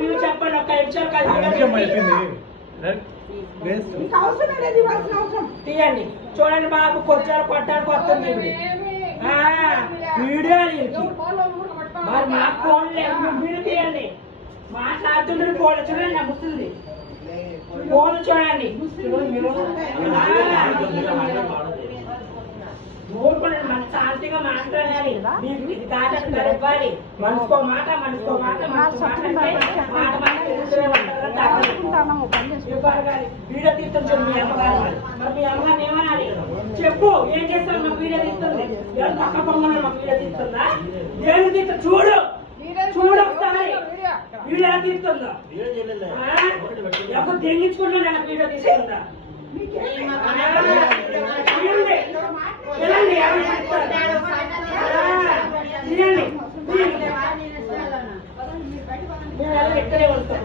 మీరు చెప్పండి ఒక్క నిమిషం తీయండి. చూడండి బాబు కొంచెం కొట్టడానికి వస్తుంది వీడియో మరి మా ఫోన్ లేదు. మీరు తీయండి మాట్లాడుతుంటే ఫోన్ చూడండి నమ్ముతుంది ఫోన్ చూడండి మన శాంతిగా మాట్లాడాలి. ఇది కాదని ఇవ్వాలి. మనసుకో మాట మనసుకో మాట వీడియో తీస్తుంది మీ అమ్మగారు. మరి మీ అమ్మగారిని ఏమనాలి చెప్పు. ఏం చేస్తారు మాకు వీడియో తీస్తుంది పక్క బొమ్మలు మాకు వీడియో తీస్తుందా? దేని తీస్తా చూడు చూడు ఒకసారి వీడియో తీస్తుందా? ఎవరు తెగించుకుంటా నాకు వీడియో తీసుకుందా? ఇక్కడే ఉంటాం.